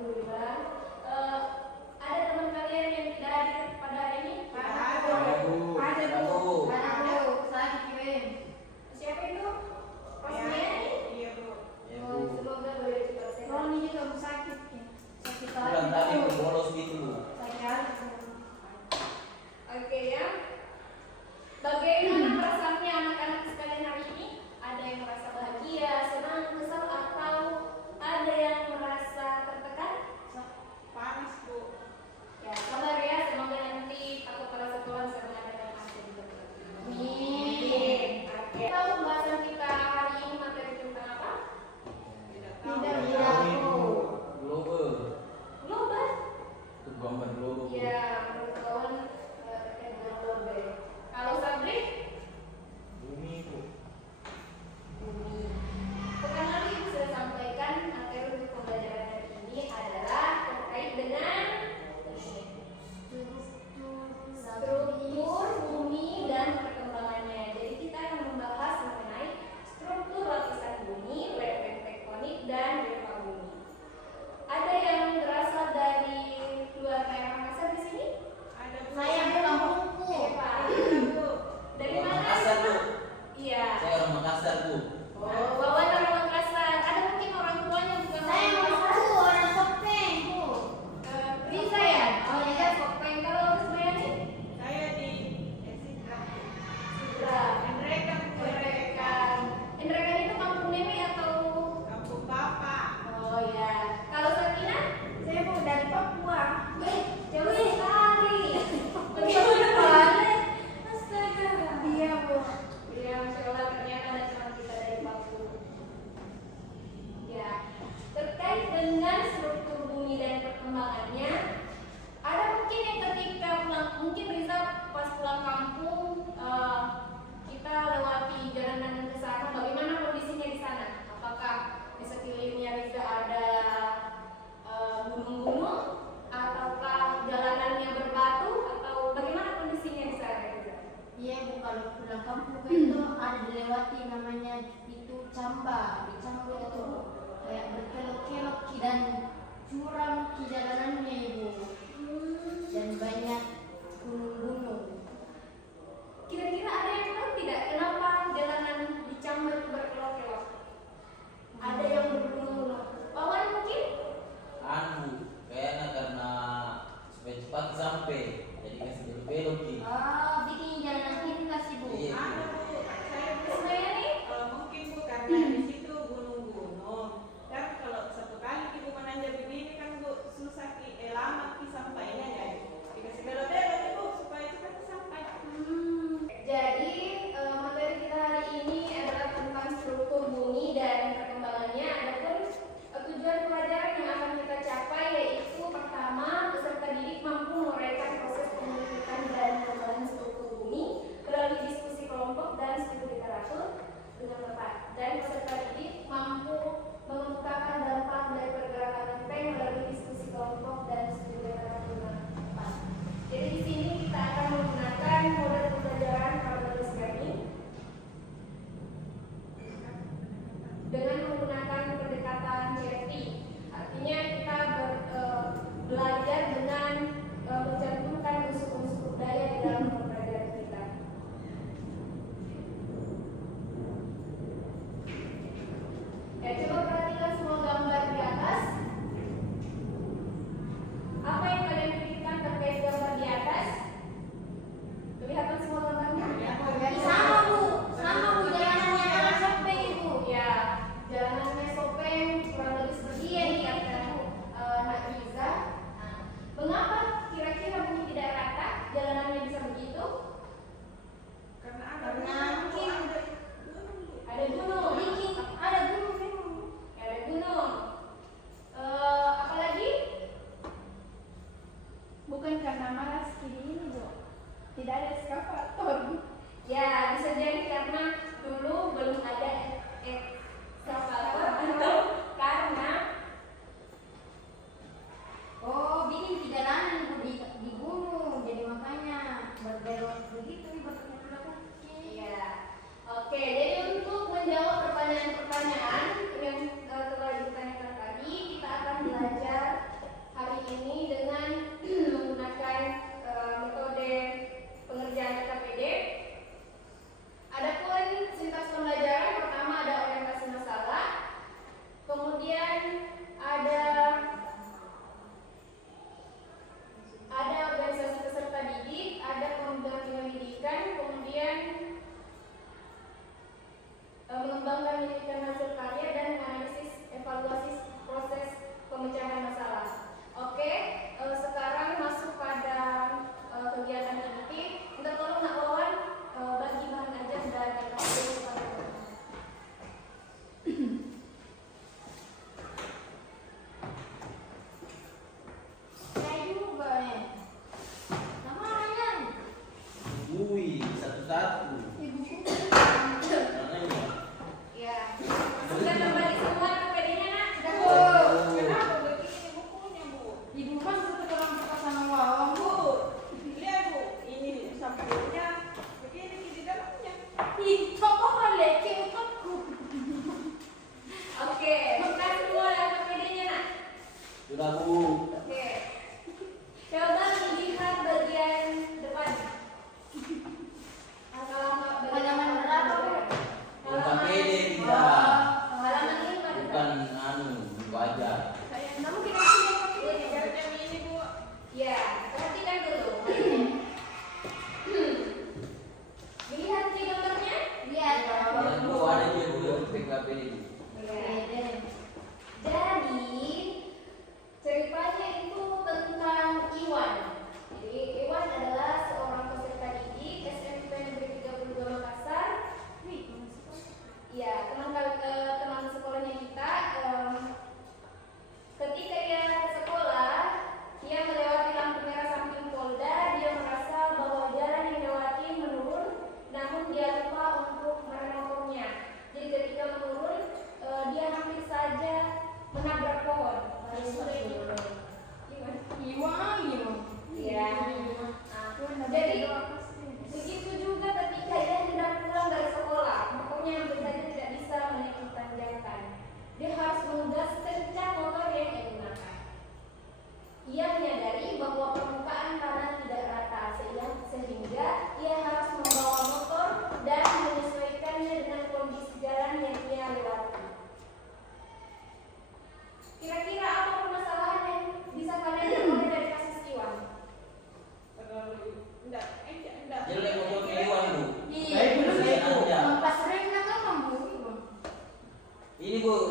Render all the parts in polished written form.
Alhamdulillah. Ada teman kalian yang tidak hadir pada hari ini? Ada Bu. Saya kirim. Siapa itu? Rosmiani? Iya Bu. Semoga boleh cepat sehat. Roni juga sakit ya. Sakit Bulan tadi aku bolos gitu Bu. Oke ya. Bagaimana perasaannya anak-anak sekalian hari ini? Ada yang merasa bahagia, senang, kesal, atau ada yang merasa tertekan? Panas Bu. Ya, sabar ya. Semoga nanti aku terasa Tuhan serta dengan aku juga. Amin. Oke. Tahu pembahasan kita hari ini materi tentang apa? Tidak Tidak tahu. tahu. Global. Global. Itu gambar global. Ya, menurut kawan terkait dengan global. Kalau Sabri? Bumi Bu. Bumi. Pekan lalu Ibu sudah sampaikan materi untuk pembelajaran hari ini adalah terkait dengan struktur bumi dan perkembangannya. Jadi kita akan membahas mengenai struktur lapisan bumi, lempeng tektonik, dan gempa bumi. Ada yang berasal dari luar daerah Makassar di sini? Ada Bu. Saya di kampungku. Iya, Pak. Ada Bu. Dari Orang mana? Makassar Bu. Iya. Saya orang Makassar Bu. Oh, Wawan orang Makassar. Ada mungkin orang tuanya juga Saya orang Makassar. mau orang Kopeng, Bu. Riza ya? Oh iya, Kopeng. Kalau Rosmayani? Saya di Esika. Sudah. Endrekan Bu. Endrekan. Endrekan itu kampung nenek atau? Kampung Bapak. Oh ya. Kalau Sakina? Saya mau dari Papua. Jauh sekali. Lebih banget. Astaga. Iya, Bu. Iya, Masya Allah, ternyata ada teman kita dari Papua. Ya, terkait dengan struktur bumi dan perkembangannya, ada mungkin yang ketika pulang, mungkin Riza pas pulang kampung, kita lewati jalanan ke sana, bagaimana kondisinya di sana? Apakah di sekelilingnya Riza ada gunung-gunung, ataukah jalanannya berbatu, atau bagaimana kondisinya di sana Riza? Iya, Bu, kalau pulang kampung itu ada dilewati namanya itu Camba. Di Camba itu kayak berkelok-kelok dan curam di jalanannya, Ibu. Dan banyak gunung-gunung. Kira-kira ada yang tahu tidak kenapa jalanan di Camba itu berkelok-kelok? Ada yang bergunung-gunung. Pawan mungkin? Anu, kayaknya karena supaya cepat sampai. Jadi kasih belok-belok gitu. Oh, bikin jalan pintas, Ibu. Iya. Ada Bu. Saya Bu. Rosmayani? Mungkin Bu karena di situ gunung-gunung. Dan kalau satu kali Ibu menanjak begini kan Bu susah lama sampainya ya. Dikasih belok-belok Bu supaya cepat sampai. Jadi materi kita hari ini adalah tentang struktur bumi dan perkembangannya. Adapun tujuan pelajaran yang akan kita capai yaitu pertama, peserta didik mampu menguraikan proses pembentukan dan pengembangan struktur bumi melalui diskusi kelompok dan studi literatur dengan tepat. Dan peserta didik mampu mengemukakan dampak dari pergerakan lempeng melalui diskusi kelompok dan studi literatur dengan tepat. Jadi di sini kita akan menggunakan model pembelajaran Karolus Gani dengan menggunakan pendekatan CFT. Artinya kita belajar dengan mencantumkan unsur-unsur budaya di dalam pembelajaran kita. Ya, coba perhatikan semua gambar di atas. Apa yang kalian pikirkan terkait gambar di atas? Kelihatan semua gambarnya? Sama, Bu. Sama, Bu. Jalanannya orang Kopeng, Ibu. Ya, jalanannya Sopeng kurang lebih seperti ini kata Nak Riza. Nah,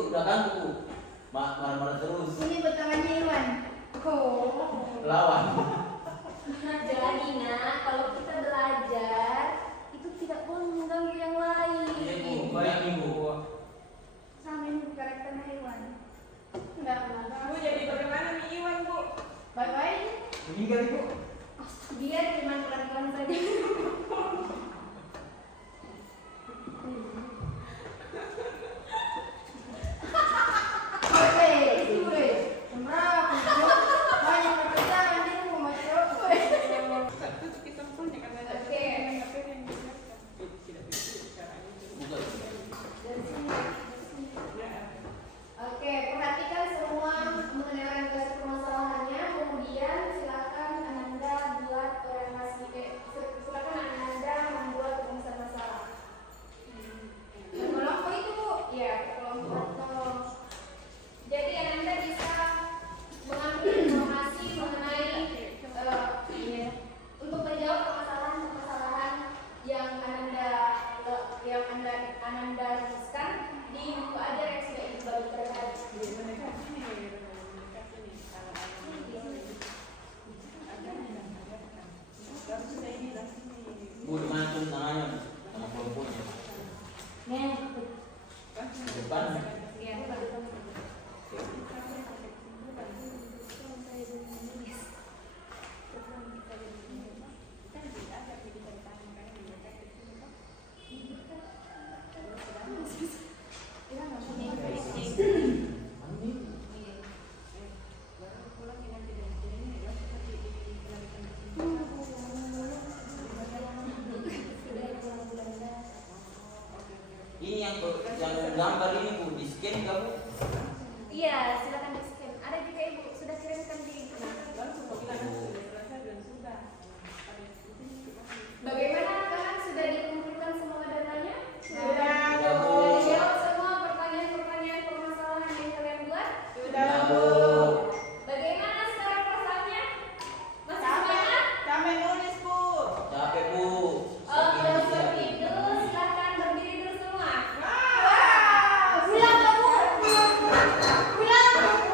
udah ganggu. Marah-marah terus. Ini bertangannya Iwan. Oh. Lawan. Jadi nak, kalau kita belajar itu tidak boleh mengganggu yang lain. Iya Bu, baik Ibu. Sama ini karakternya Iwan. Enggak marah. Bu, jadi bagaimana nih Iwan, Bu? Bye-bye. Meninggal Ibu. Dia cuma pelan-pelan saja. Satu kita punya karena ada Oke. yang pengen dijelaskan. Tidak bisa bicara itu. Buka. Ya. Oke, perhatikan semua mengenai orientasi permasalahannya. Kemudian silakan Ananda buat silakan Ananda membuat rumusan masalah. Kelompok itu Bu? Ya, kelompok. Jadi Ananda bisa mengambil informasi mengenai untuk menjawab permasalahan-permasalahan yang Ananda rumuskan di buku ajar yang sudah Ibu bagikan tadi. Mereka sini, mereka sini. Kalau sudah ini lah sini. Bu, di mana tuh tangannya? Tangan kelompoknya. Nih, Di depan. Ya, Ini yang gambar ini Bu, di scan kamu? Iya, silakan di scan. Ada juga Ibu sudah kirimkan di Langsung kau bilang sudah selesai dan sudah. Bagaimana kalian sudah dikumpulkan semua datanya? Sudah, Bu. Jawab semua pertanyaan-pertanyaan permasalahan yang kalian buat. Sudah, Bu. Bagaimana sekarang perasaannya? Masih Capek, semangat? capek nulis, Bu. Capek Bu. Kalau seperti itu, silakan berdiri dulu semua. Wah, pulang kamu. Pulang.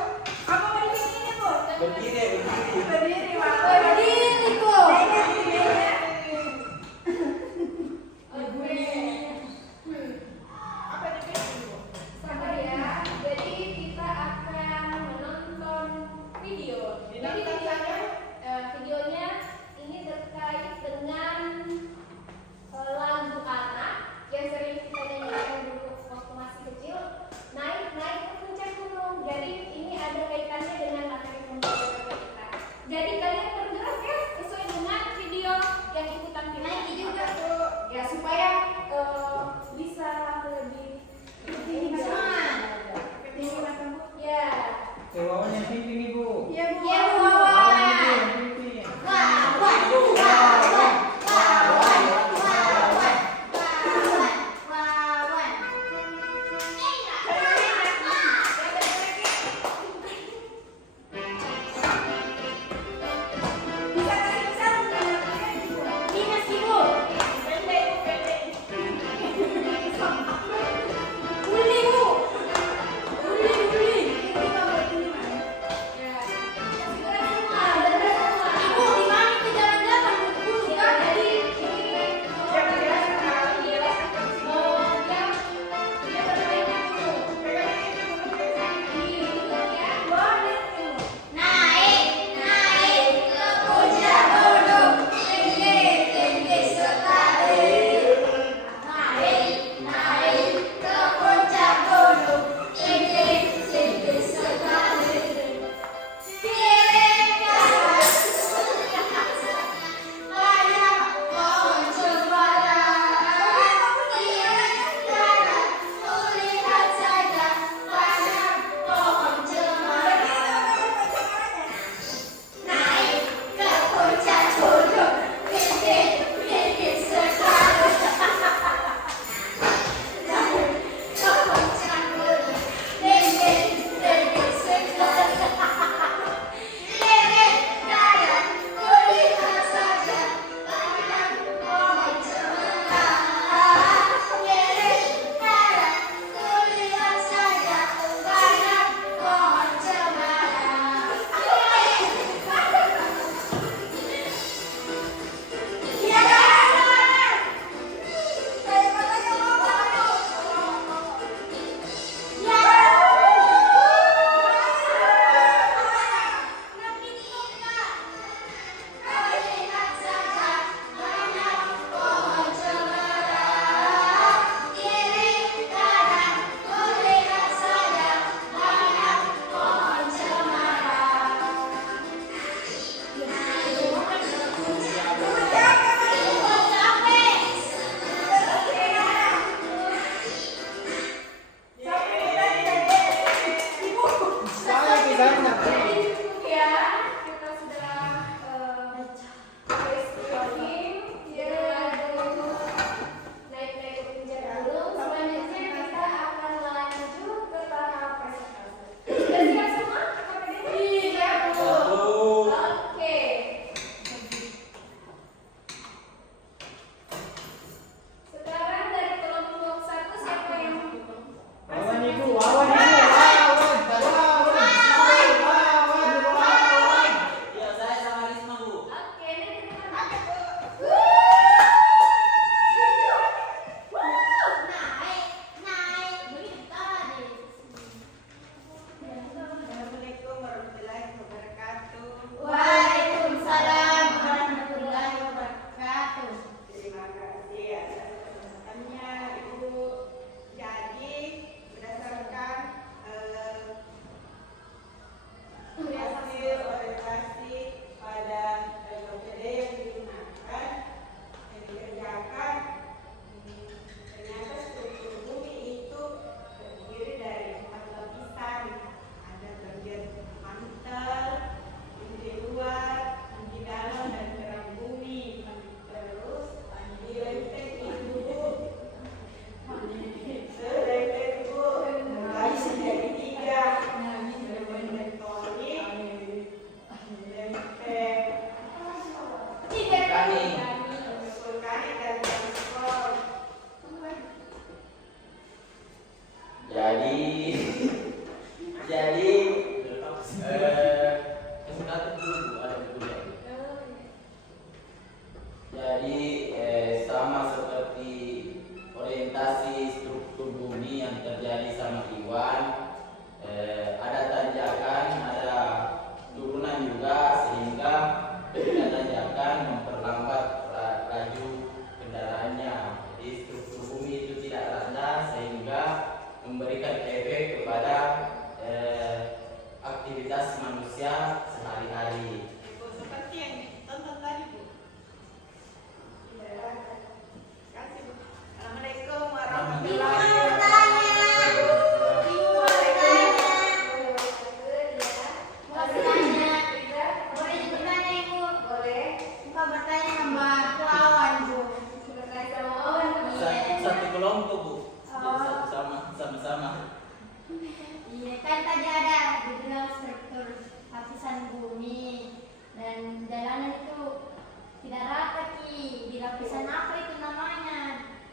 tidak rata ki. Di lapisan apa itu namanya?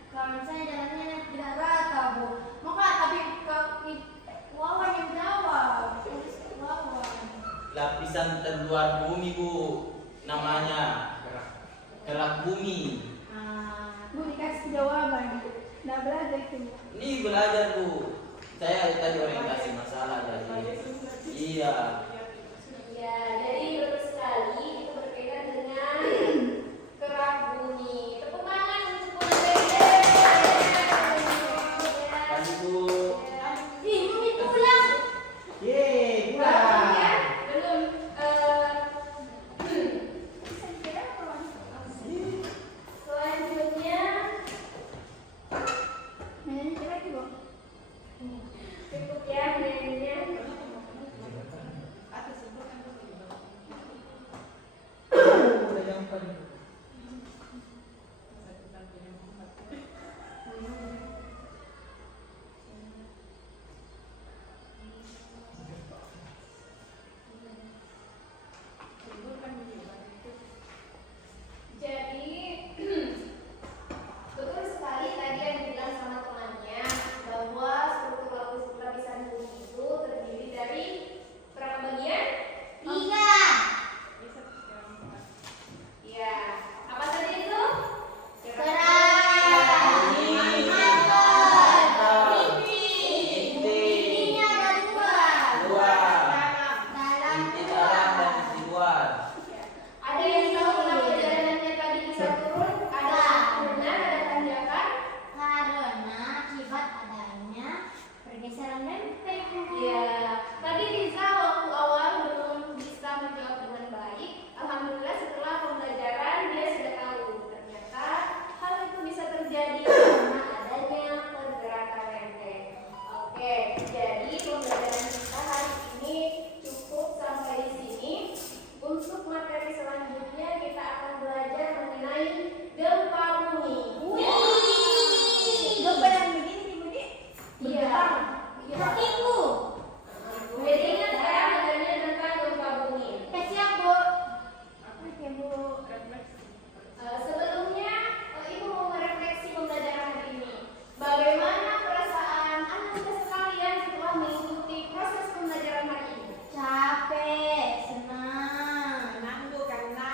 Kalau misalnya jalannya tidak rata bu. Maka tapi Wawan yang jawab. Wawan. Lapisan terluar bumi Bu, namanya kerak bumi. Bu dikasih jawaban. Nggak belajar itu. Ini belajar Bu. Saya tadi orientasi masalah jadi. Iya. Ya, jadi betul sekali itu berkaitan dengan kerak bumi. Tepuk tangan untuk Bu Dede. Kasih Bu. Ih, Bumi pulang. Yeay, Ya, belum. Selanjutnya Mainannya kira Bu. cukup ya mainnya. Atau sebutkan dulu. Udah nyampe. Satu sampai yang empat. Sebutkan dulu. Jadi betul sekali tadi yang dibilang sama temannya bahwa struktur lapisan bumi itu terdiri dari berapa bagian? 3. Bisa sekarang empat. Ya, apa saja itu? Kerak, mantan, Inti. intinya ada 2. Luar. Dalam Inti dalam dan inti luar. Ada yang tahu kenapa jalanannya tadi bisa turun? Ada turunan, ada tanjakan? karena akibat adanya pergeseran lempeng. Ya, tadi Riza waktu awal belum bisa menjawab dengan baik. Alhamdulillah setelah pembelajaran dia sudah tahu ternyata hal itu bisa terjadi karena adanya pergerakan lempeng. Oke, jadi pembelajaran kita hari ini cukup sampai di sini. Untuk materi selanjutnya kita akan belajar mengenai gempa bumi. Gempa yang begini nih Bu Di. Iya. Iya. Hatiku. Jadi ingat ya materinya tentang gempa bumi. Siap bu. Oke Bu. Sebelumnya Ibu mau merefleksi pembelajaran hari ini. Bagaimana perasaan Anda sekalian setelah mengikuti proses pembelajaran hari ini? Capek, senang. Senang Bu karena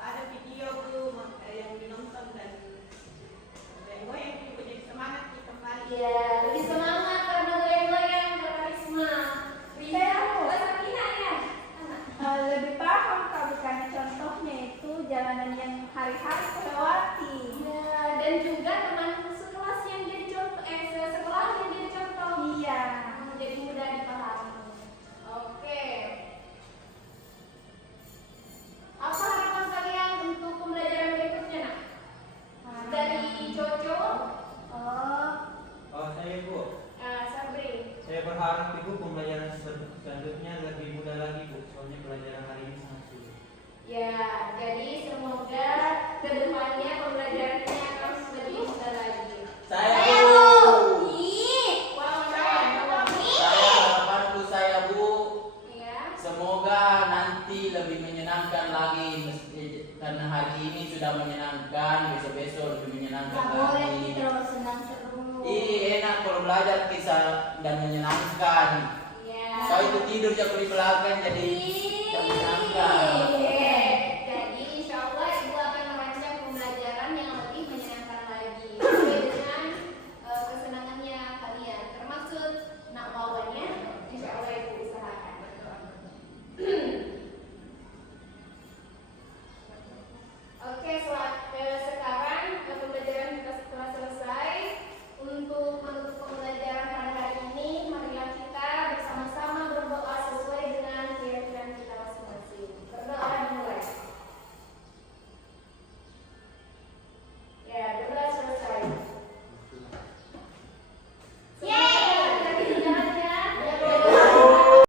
ada video Bu yang dinonton dan goyang-goyang Bu, jadi semangat kita kembali. Iya, lebih semangat karena goyang-goyang berkarisma. Riza, Sakina ya. Lebih paham Kak, bukan contohnya itu jalanan yang hari-hari saya lewati. Ya, dan juga teman sekelas yang jadi contoh, sekolah yang jadi contoh. Iya. Jadi mudah dipahami. Oke. Apa harapan kalian untuk pembelajaran berikutnya, Nak? Dari Jojo, Oh, Saya Bu, Sabri. saya berharap Ibu pembelajaran selanjutnya lebih mudah lagi Bu, soalnya pelajaran hari ini sangat sulit. Ya, jadi semoga kedepannya pembelajarannya akan lebih mudah lagi. Saya saya Bu. bu. Ih, Wow, wow. Saya harapanku saya Bu. Ya. Semoga nanti lebih menyenangkan lagi karena hari ini sudah menyenangkan, besok-besok lebih menyenangkan nggak boleh lagi. kita terus senang terus. Enak kalau belajar kisah dan menyenangkan. Ya. Saya itu tidur jauh di belakang jadi menyenangkan. Oke,